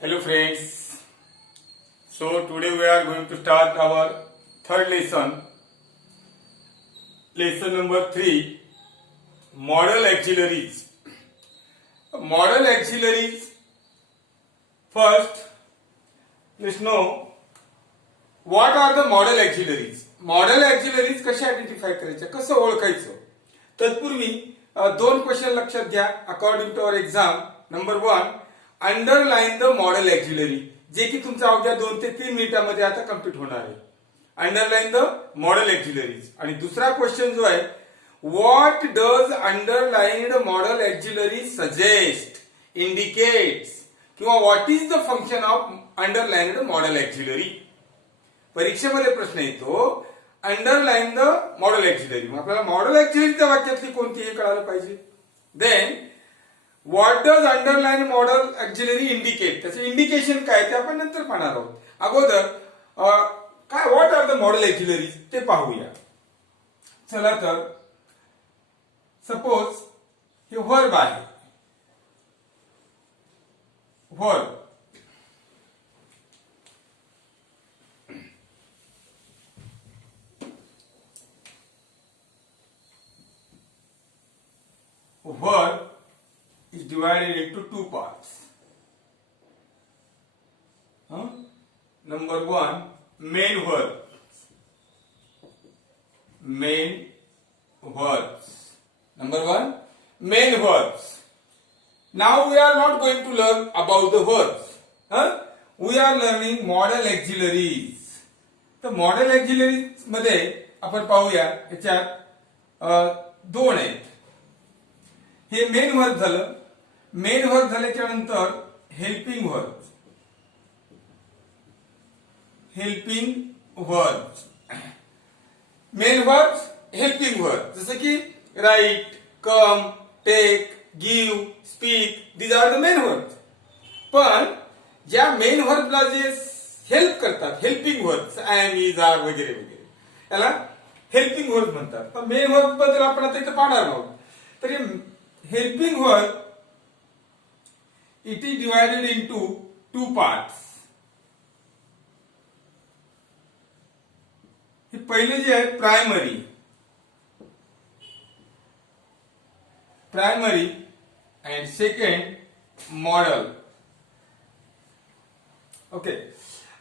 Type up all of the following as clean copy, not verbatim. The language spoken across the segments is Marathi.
Hello friends. So today we are going to start our third lesson. Lesson number 3. Model auxiliaries. Model auxiliaries. First, let's know what are the model auxiliaries. Model auxiliaries कसे आयडेंटिफाय करायचे, कसं ओळखायचं. तत्पूर्वी दोन क्वेश्चन लक्षात घ्या according to our exam. Number 1, underline the modal auxiliary, जे की तुमचा अवघ्या 2 ते 3 मिनिटांमध्ये आता कम्प्लीट होणार आहे. Underline the modal auxiliaries. आणि दुसरा क्वेश्चन जो आहे, what does underlined modal auxiliary suggest, indicates, किंवा what is the function of underlined modal auxiliary. परीक्षेमध्ये प्रश्न येतो अंडरलाइन द मॉडेल ऑक्झिलरी. मग आपल्याला मॉडेल ऑक्झिलरीच्या वाक्यातली कोणती हे कळायला पाहिजे. Then what does underline modal auxiliary indicate, त्याचे इंडिकेशन काय ते आपण नंतर पाहणार आहोत. अगोदर काय what are the modal auxiliaries ते पाहूया. चला तर सपोज हे व्हर्ब आहे. Verb verb is divided into two parts. Number 1, main verb. Main verbs. Number 1, main verbs. Now we are not going to learn about the verbs. We are learning model auxiliaries. तर मॉडेल ऑक्झिलरीज मध्ये आपण पाहूया, याच्यात 2 आहेत. हे मेन वर्ब झालं. मेन वर्ब झाल्याच्या नंतर helping verb. Helping verb, main verb, helping verb. जसं की write, come, take, give, speak, these are the main verb. पण ज्या मेन वर्बला जे हेल्प करतात, helping verb, am, is, are वगैरे वगैरे, याला हेल्पिंग वर्ब म्हणतात. पण मेन वर्ब बद्दल आपण आता इथं पाहणार आहोत. तर helping verb, it is divided into 2 parts. हे पहिले जे आहे primary and second model. Okay,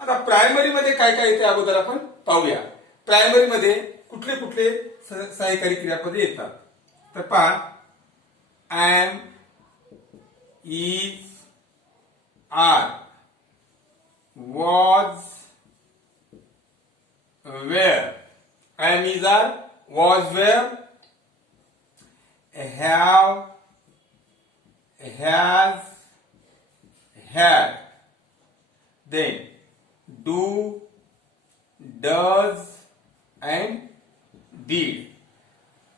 आता प्रायमरी मध्ये काय काय येते अगोदर आपण पाहूया. प्रायमरी मध्ये कुठले कुठले सहाय्यकारी क्रियापदे येतात. तर पहा, am, is, are, was, were. Am, is, are, was, were, have, has, had. Then do, does and did.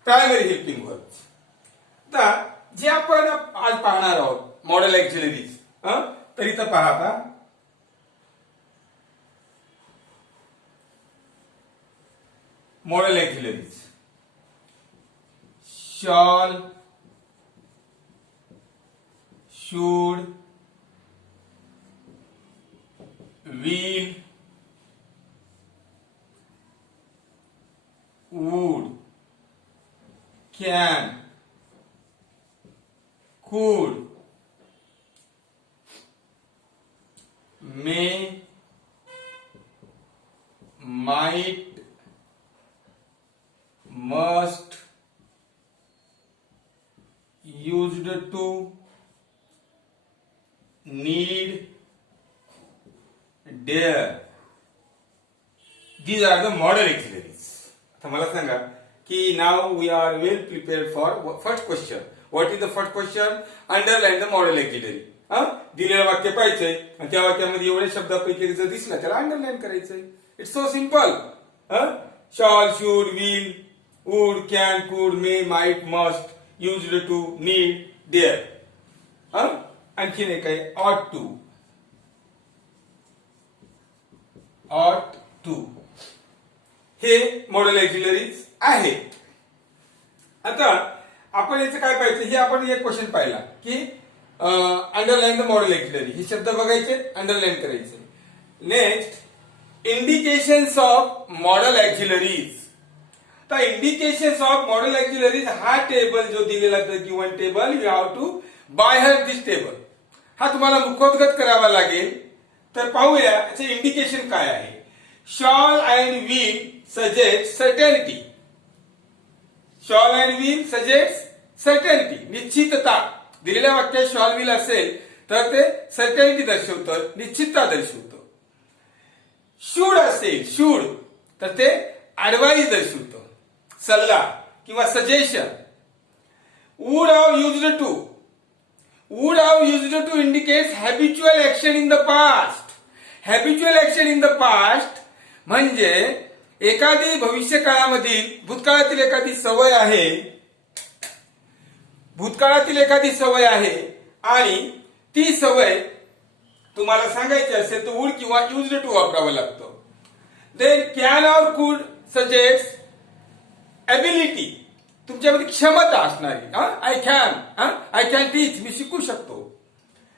Primary helping verbs. आता जे आपण आज पाहणार आहोत मॉडेल ऑक्झिलरीज, तर इथं पहा आता model auxiliaries. Shawl, should, will, would, can, could, may, might, must, used to, need, dare. These are the model auxiliaries. आता मला सांगा की now we are well prepared for first question. What is the first question? Underline the model auxiliary. दिलेलं वाक्य पाहिजे आणि त्या वाक्यामध्ये एवढे शब्दापैकी जर दिसला त्याला अंडरलाईन करायचंय. It's so simple. Shall, should, will, would, can, could, may, might, must, used to, need, dare. आणखीन एक आहे ऑट टू. ऑट टू हे मॉडेल ऑक्झिलरीज आहेत. आता आपण याचं काय पाहिजे, हे आपण एक क्वेश्चन पाहिला की अंडरलाईन द मॉडेल ऍक्सिलरी. हे शब्द बघायचे, अंडरलाईन करायचे. Next, indications of modal auxiliaries. तर इंडिकेशन्स ऑफ मॉडेल ऍक्सिलरीज हा टेबल जो दिलेला given table, you have to by heart this table. हा तुम्हाला मुखोद्गत करावा लागेल. तर पाहूया याचे इंडिकेशन काय आहे. Shall and will suggest certainty. Shall and will suggest certainty, निश्चितता. दिलेल्या वाक्यात शॉल विल असेल तर ते सर्टॅनिटी दर्शवतं, निश्चितता दर्शवतं. शुड असेल, शुड, तर ते ऍडवाइस दर्शवतं, सल्ला किंवा suggestion. Would have used to. Would have used to indicates habitual action in the past. Habitual action in the past म्हणजे एखादी भविष्य काळामधील, भूतकाळातील एखादी सवय आहे, भूतकाळातील एखादी सवय आहे आणि ती सवय तुम्हाला सांगायची असेल तर वुड किंवा युज्ड टू वापरावं लागतं. Then can or could suggest ability, तुमच्यामध्ये क्षमता असणारी. आय कॅन टीच, मी शिकू शकतो.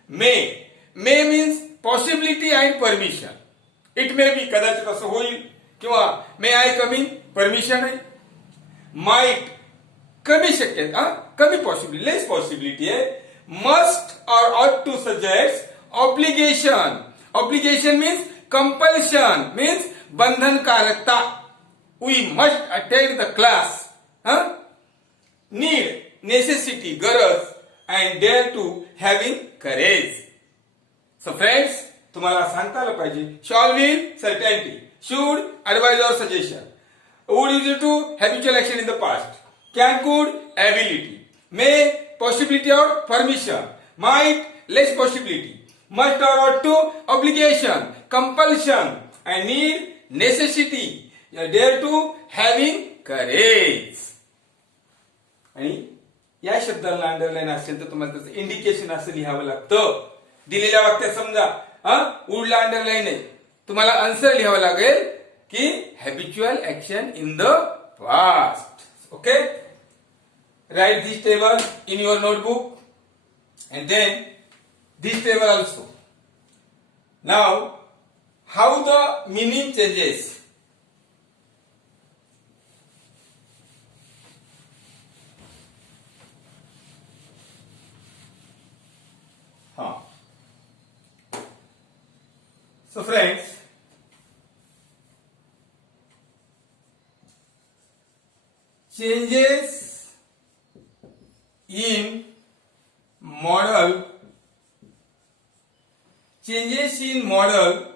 May, may means possibility and permission. It may be, कदाचित असं होईल, किंवा may I come in, permission आहे. माइट, कमी शक्यता, कमी पॉसिबिलिटी, लेस पॉसिबिलिटी आहे. मस्ट और ought to suggest obligation. Obligation means compulsion, means बंधनकारकता. We must attend the class. Need, necessity, गरज. And dare to, having courage. So friends, तुम्हाला सांगता आलं पाहिजे. Shall will certainty, should advise और suggestion, would use to habitual action in the past, can, could, ability, may, possibility or permission, might, less possibility, must or ought to, obligation, compulsion, and need, necessity, dare to, having courage. आणि या शब्दाला अंडरलाईन असेल तर तुम्हाला त्याचं इंडिकेशन असं लिहावं लागतं. दिलेल्या वाक्यात समजा वुडला अंडरलाईन आहे, तुम्हाला आन्सर लिहावं लागेल की habitual action in the past. Okay, write this table in your notebook and then this table also. Now, how the meaning changes? So friends, changes in model, changes in model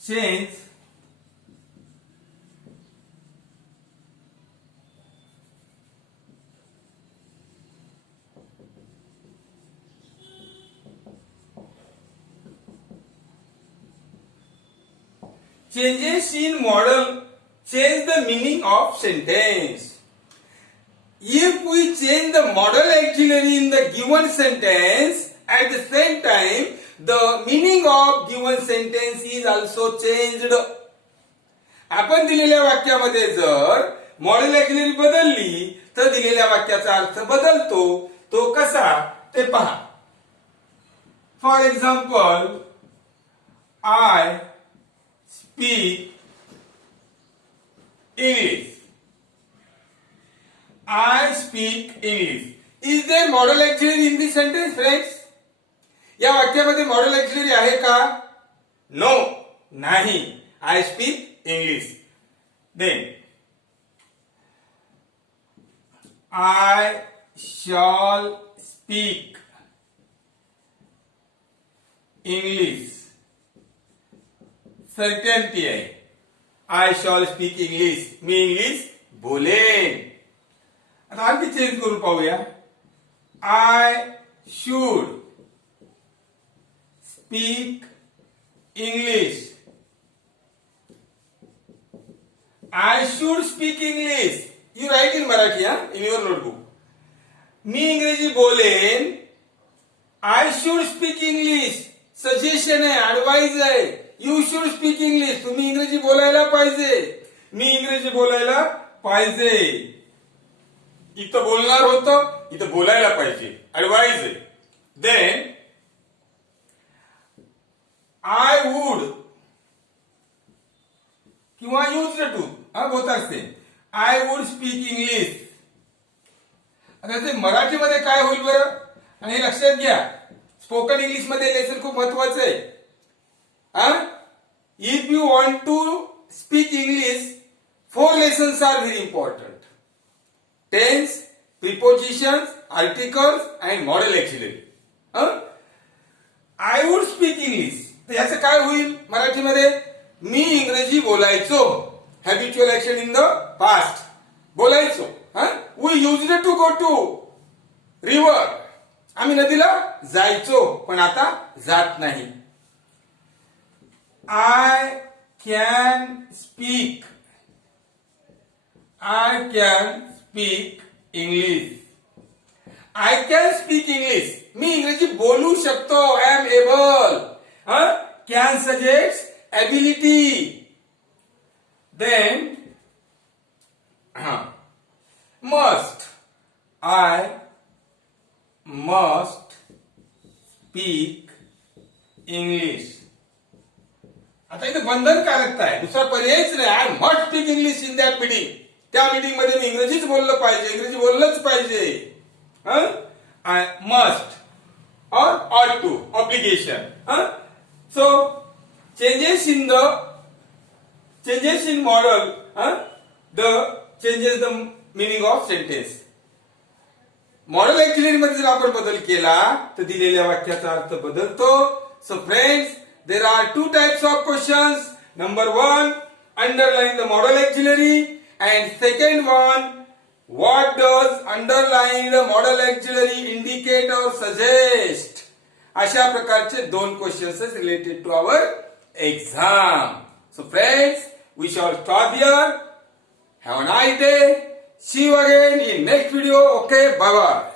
change changes in model change the meaning of sentence. If we change the model auxiliary in the given sentence, at the same time the meaning of given sentence is also changed. आपण दिलेल्या वाक्यामध्ये जर मॉडेल ऑक्झिलरी बदलली तर दिलेल्या वाक्याचा अर्थ बदलतो. तो कसा ते पहा. For example, I speak English. I speak English. Is there model auxiliary in this sentence, friends? या वाक्यामध्ये मॉडेल ऑक्झिलरी आहे का? नो, नाही. I speak English. Then I shall speak English. Certainty आहे. आय शॉल स्पीक इंग्लिश, मी इंग्लिश बोलेन. आता आणखी चेंज करून पाहूया. I should speak English. I should speak English. You write in Marathi, in your notebook. मी इंग्रजी बोलेन. I should speak English suggestion आहे, ऍडवाइज आहे. यू शुड स्पीक इंग्लिश, तुम्ही इंग्रजी बोलायला पाहिजे. मी इंग्रजी बोलायला पाहिजे. इथं बोलणार होतं, इथं बोलायला पाहिजे. ऍडवाइज आहे. देन आय वुड किंवा used to, both are same. I would speak English. आता ते मराठीमध्ये काय होईल बरं? आणि हे लक्षात घ्या, स्पोकन इंग्लिश मध्ये लेसन खूप महत्वाचं आहे. If you want to speak English, 4 lessons are very important. Tense, prepositions, articles and model auxiliary. I would speak English. तर याचं काय होईल मराठीमध्ये? मी इंग्रजी बोलायचो. Habitual action in the past. बोलायचो. We used to go to river. आम्ही नदीला जायचो, पण आता जात नाही. I can speak. I can speak English. I can speak English. मी इंग्रजी बोलू शकतो. I am able. Can suggests ability. Then must. I must speak English. आता इथे बंधनकारकता आहे, दुसरा पर्यायच नाही. I must speak English in that meeting. त्या मीटिंग मध्ये मी इंग्रजीच बोललं पाहिजे, इंग्रजी बोललंच पाहिजे. आय मस्ट और ought to obligation. So changes in modal the changes the meaning of sentence. Modal actually मध्ये जर आपण बदल केला तर दिलेल्या वाक्याचा अर्थ बदलतो. So friends, there are 2 types of questions. Number 1, underline the model auxiliary, and second one, what does underline the model auxiliary indicate or suggest? अशा प्रकारचे 2 questions related to our exam. So friends, we shall stop here. Have a nice day. See you again in next video. Okay, bye bye.